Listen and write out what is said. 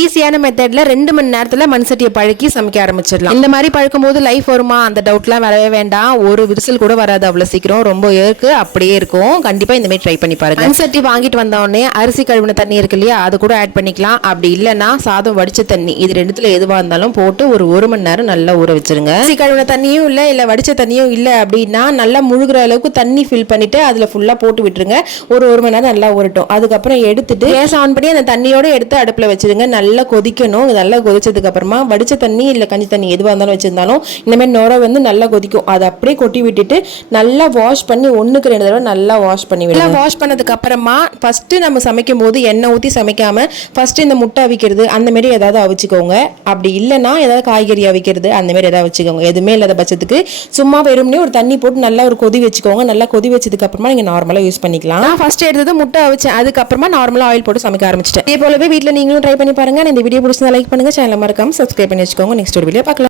ஈஸியான மெத்தட்ல 2 மணி நேரத்துல மண் சட்டியை பழக்கி சமைக்க ஆரம்பிச்சிடலாம். இந்த மாதிரி பழக்கும் போது லைஃப் வருமா அந்த டவுட்லாம் வரவே வேண்டாம். ஒரு விரிசல் கூட வராது அவ்வளவு சீக்கிரம். ரொம்ப இருக்கு அப்படியே இருக்கும். கண்டிப்பா இந்த மாதிரி ட்ரை பண்ணி பாருங்க. மண் சட்டி வாங்கிட்டு வந்த உடனே அரிசி கழுவின தண்ணி இருக்கு இல்லையா, அது கூட ஆட் பண்ணிக்கலாம். அப்படி இல்லைன்னா சாதம் வடிச்ச தண்ணி, இது ரெண்டுத்துல எதுவா இருந்தாலும் போட்டு ஒரு மணி நேரம் நல்லா ஊற வச்சிருங்க. அரிசி கழுவின தண்ணியும் இல்ல வடிச்ச தண்ணியும் இல்ல அப்படின்னா நல்லா முழுகிற அளவுக்கு தண்ணி ஃபில் பண்ணிட்டு அதுல ஃபுல்லா போட்டு விட்டுருங்க. ஒரு மணி நேரம் நல்லா ஊறட்டும். அதுக்கப்புறம் எடுத்துட்டு கேஸ் ஆன் பண்ணி அந்த தண்ணியோட எடுத்து அடுப்புல வச்சிருங்க. நல்லா கொதிக்கணும். நல்லா கொதிச்சதுக்கு அப்புறமா வடிச்ச தண்ணி இல்ல கஞ்சி தண்ணி எதுவா இருந்தாலும் வச்சிருந்தாலும் இந்த மாதிரி நுர வந்து நல்லா கொதிக்கும். அதை அப்படியே கொட்டி விட்டுட்டு நல்லா வாஷ் பண்ணி 1க்கு 2 தடவை நல்லா வாஷ் பண்ணி விடுங்க. வாஷ் பண்ணதுக்கு அப்புறமா ஃபர்ஸ்ட் நம்ம சமைக்கும் போது எண்ணெய் ஊற்றி சமைக்காம ஃபர்ஸ்ட் இந்த முட்டை அவிக்கிறது அந்த மாதிரி ஏதாவது அவிச்சுக்கோங்க. அப்படி இல்லைன்னா ஏதாவது காய்கறி அவிக்கிறது அந்த மாதிரி ஏதாவது வச்சுக்கோங்க. எதுவுமே இல்லாத பட்சத்துக்கு சும்மா வெறும்னே ஒரு தண்ணி போட்டு நல்லா ஒரு கொதி வச்சுக்கோங்க. நல்லா கொதி வச்சதுக்கு அப்புறமா நீங்க நார்மலா யூஸ் பண்ணிக்கலாம். நான் ஃபர்ஸ்ட் எடுத்தது முட்டை அவிச்சேன். அதுக்கப்புறமா நார்மலா ஆயில் போட்டு சமைக்க ஆரம்பிச்சிட்டேன். இதே போலவே வீட்டில் நீங்களும் ட்ரை பண்ணி பாருங்க. இந்த வீடியோ பிடிச்சா லைக் பண்ணுங்க. சேனலை மறக்காம சப்ஸ்கிரைப் பண்ணி வச்சுக்கோங்க. நெக்ஸ்ட் ஒரு வீடியோ பார்க்கலாம்.